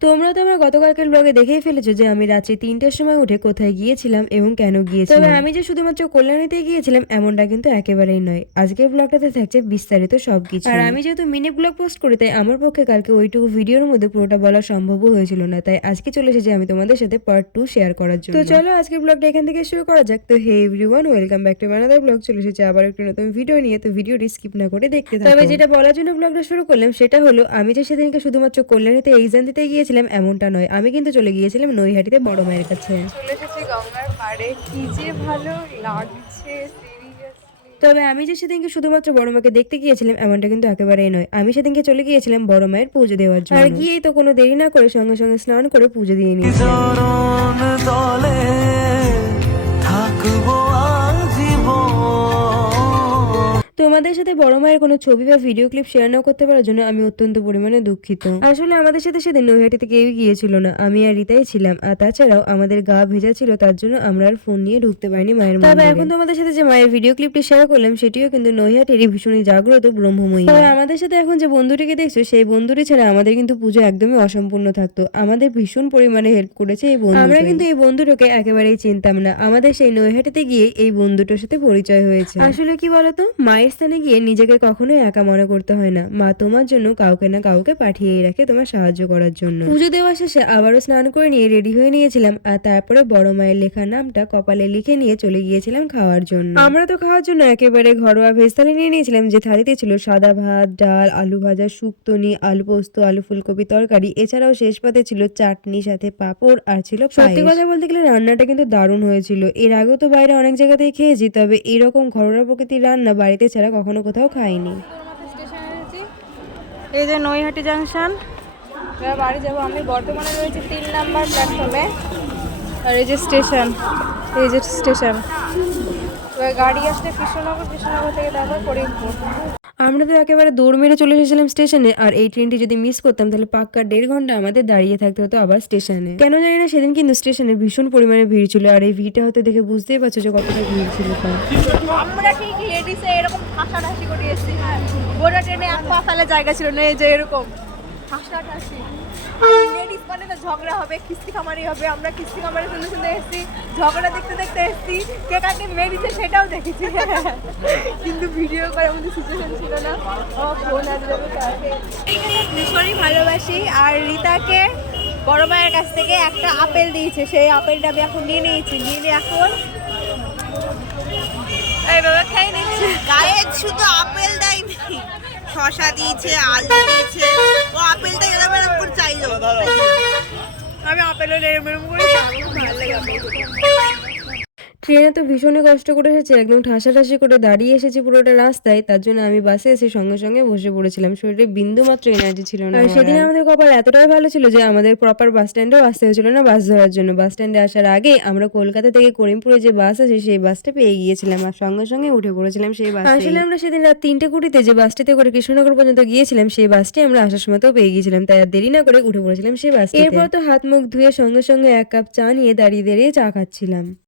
তোমরা তো আমার গতকালকের ব্লগে দেখেই ফেলেছো যে আমি রাত্রি তিনটের সময় উঠে কোথায় গিয়েছিলাম এবং কেন গিয়েছিলাম। তবে আমি যে শুধুমাত্র কল্যাণীতে গিয়েছিলাম এমনটা কিন্তু একেবারেই নয়। আজকের ব্লগটাতে থাকছে বিস্তারিত সব কিছু আর আমি যেহেতু মিনি ব্লগ পোস্ট করি তাই আমার পক্ষে কালকে ওইটুকু ভিডিওর মধ্যে পুরোটা বলা সম্ভবও হয়েছিল না। তাই আজকে চলে এসেছি আমি তোমাদের সাথে পার্ট টু শেয়ার করার জন্য। তো চলো আজকের ব্লগটা এখান থেকে শুরু করা যাক। তো hey everyone welcome back to মানাদার blog চলে এসেছে আবার একটি নতুন ভিডিও নিয়ে তো ভিডিওটি স্কিপ না করে দেখতে থাকো। তবে যেটা বলার জন্য ব্লগটা শুরু করলাম সেটা হলো আমি যে সেদিনকে শুধুমাত্র কল্যাণীতে এক্সাম দিতে গিয়েছিলাম এমনটা নয়। আমি কিন্তু চলে গিয়েছিলাম নৈহাটিতে বড় মায়ের কাছে। চলে এসেছি গঙ্গার পাড়ে। কি যে ভালো লাগছে তবে আমি যে সেদিনকে শুধুমাত্র বড় মাকে দেখতে গিয়েছিলাম এমনটা কিন্তু একেবারেই নয়। আমি সেদিনকে চলে গিয়েছিলাম বড় মায়ের পুজো দেওয়ার জন্য। আর গিয়েই তো কোনো দেরি না করে সঙ্গে সঙ্গে স্নান করে পুজো দিয়ে নিয়েছি। তোমাদের সাথে বড় মায়ের কোনো ছবি বা ভিডিও ক্লিপ শেয়ার না করতে পারার জন্য আমি অত্যন্ত পরিমাণে দুঃখিত। আসলে আমাদের সাথে সেদিন নৈহাটিতে কেউই গিয়েছিল না। আমি আর রিতাই ছিলাম। আর তাছাড়াও আমাদের গা ভেজা ছিল তার জন্য আমরা আর ফোন নিয়ে ঢুকতে পারিনি মায়ের তবে এখন তোমাদের সাথে যে মায়ের ভিডিও ক্লিপটি শেয়ার করলাম সেটিও কিন্তু নৈহাটিরই ভীষণই জাগ্রত ব্রহ্মময়ী। তবে আমাদের সাথে এখন যে বন্ধুটিকে দেখছ সেই বন্ধুটি ছাড়া আমাদের কিন্তু পুজো একদমই অসম্পূর্ণ থাকতো। আমাদের ভীষণ পরিমাণে হেল্প করেছে এই বন্ধু আমরা কিন্তু এই বন্ধুটাকে একেবারেই চিনতাম না। আমাদের সেই নৈহাটিতে গিয়ে এই বন্ধুটার সাথে পরিচয় হয়েছে। আসলে কি বলতো মায়ের স্থানে গিয়ে নিজেকে কখনোই একা মনে করতে হয় না। মা তোমার জন্য কাউকে না কাউকে পাঠিয়েই রাখে তোমার সাহায্য করার জন্য। পুজো দেওয়া শেষে আবারও স্নান করে নিয়ে রেডি হয়ে নিয়েছিলাম আর তারপরে বড় মায়ের লেখা নামটা কপালে লিখে নিয়ে চলে গিয়েছিলাম খাওয়ার জন্য। আমরা তো খাওয়ার জন্য একেবারে ঘরোয়া ভেজ থালি নিয়ে নিয়েছিলাম, যে থালিতে ছিল সাদা ভাত, ডাল, আলু ভাজা শুক্তনি আলু পোস্ত, আলু ফুলকপি তরকারি। এছাড়াও শেষ পাতে ছিল চাটনি, সাথে পাঁপড় আর ছিল সত্যি কথা বলতে গেলে রান্নাটা কিন্তু দারুণ হয়েছিল। এর আগেও তো বাইরে অনেক জায়গাতেই খেয়েছি, তবে এরকম ঘরোয়া প্রকৃতির রান্না বাড়িতে ছাড়া কখনো কোথাও খাইনি এই যে নৈহাটি জাংশন। এবার বাড়ি যাব আমি। বর্তমানে রয়েছি তিন নাম্বার প্ল্যাটফর্মে। আর এই যে স্টেশন, এই যে স্টেশন। এবার গাড়ি আসলে কৃষ্ণনগর কৃষ্ণনগর থেকে তারপর করিমপুর আমরা তো একেবারে দৌড় মেরে চলে এসেছিলাম স্টেশনে, আর এই ট্রেনটি যদি মিস করতাম, তাহলে পাক্কা দেড় ঘণ্টা আমাদের দাঁড়িয়ে থাকতে হতো আবার স্টেশনে। কেন জানি না, সেদিন কিন্তু স্টেশনে ভীষণ পরিমাণে ভিড় ছিল, আর এই ভিড়টা হতে দেখে বুঝতেই পারছ যে কতটা ভিড় ছিল গোটা ট্রেনে জায়গা ছিল না, এই যে এরকম। হাসাহাসি লেডিস মানে তো ঝগড়া হবে, কিস্তি খামারি হবে, আমরা কিস্তি খামারি শুনে শুনে এসেছি, ঝগড়া দেখতে দেখতে এসেছি, কে কাকে মেরেছে সেটাও দেখেছি। কিন্তু ভিডিও করার মধ্যে সিচুয়েশন ছিল না। ও ফোন আসবে ভীষণই ভালোবাসি, আর রিতাকে, বড় মায়ের কাছ থেকে একটা আপেল দিয়েছে। সেই আপেলটা আমি এখন নিয়ে নিয়েছি। নিয়ে নিয়ে এখন এই বাবা খাই নিচ্ছে। গায়ে শুধু আপেল শশা দিয়েছে আলু দিয়েছে ও আপেলটা এরম এরম করে চাইলো আমি আপেলও এরম এরম করে। ভালো লাগে। ট্রেনে তো ভীষণই কষ্ট করে এসেছে একদম ঠাসাঠাসি করে দাঁড়িয়ে এসেছি পুরোটা রাস্তায় তার জন্য আমি বাসে এসে সঙ্গে সঙ্গে বসে পড়েছিলাম। শরীরে বিন্দু মাত্র এনার্জি ছিল না আর সেদিন আমাদের কপাল এতটাই ভালো ছিল যে আমাদের প্রপার বাস স্ট্যান্ডেও আসতে হয়েছিল না বাস ধরার জন্য। বাস স্ট্যান্ডে আসার আগে আমরা কলকাতা থেকে করিমপুরে যে বাস আছে সেই বাসটা পেয়ে গিয়েছিলাম আর সঙ্গে সঙ্গে উঠে পড়েছিলাম সেই বাস আসলে আমরা সেদিন রাত তিনটে কুড়িতে যে বাসটিতে করে কৃষ্ণনগর পর্যন্ত গিয়েছিলাম সেই বাসটি আমরা আসার সময়তেও পেয়ে গিয়েছিলাম তাই আর দেরি না করে উঠে পড়েছিলাম সেই বাস এরপর তো হাত মুখ ধুয়ে সঙ্গে সঙ্গে এক কাপ চা নিয়ে দাঁড়িয়ে দাঁড়িয়ে চা খাচ্ছিলাম।